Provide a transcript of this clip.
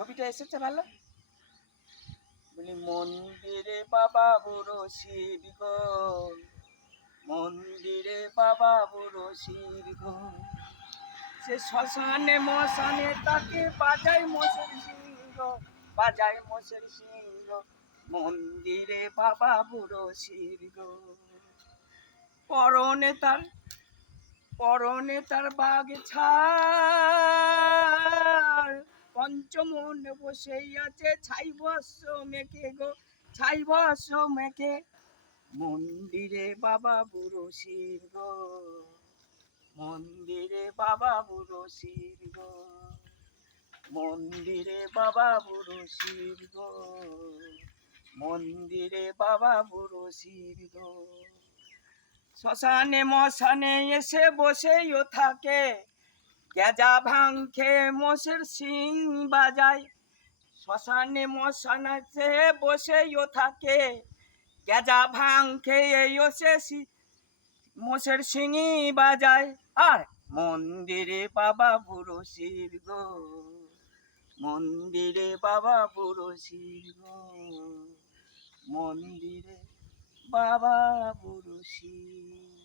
ছবিটা এসেছে ভালো। বলি মন্দিরে বাবা বুড়ো শিব গো, মন্দিরে বাবা বুড়ো শিব গো, সে শ্মশানে মশানে তাকে বাজায় মোষের সিংহ, বাজায় মোষের সিংহ, মন্দিরে বাবা বুড়ো শিব গো। পরনে তার বাঘ ছাড়, পঞ্চমনে বসেই আছে ছাই বস্ত্র মেখে গো, ছাই বস্ত্র মেখে, মন্দিরে বাবা বুড়ো শিব গো, মন্দিরে বাবা বুড়ো শিব গো, মন্দিরে বাবা বুড়ো শিব গো, মন্দিরে বাবা বুড়ো শিব গো। শ্মশানে মশানে এসে বসেও থাকে, গেজা ভাং খেয়ে মোষের সিং বাজায়, শ্মশানে মশানে এসে বসেও থাকে, গেজা ভাং খেয়ে এসে মোষের সিংই বাজায়। আর মন্দিরে বাবা বুড়ো শিব গো, মন্দিরে বাবা বুড়ো শিব গো, মন্দিরে বাবা বুড়ো শিব।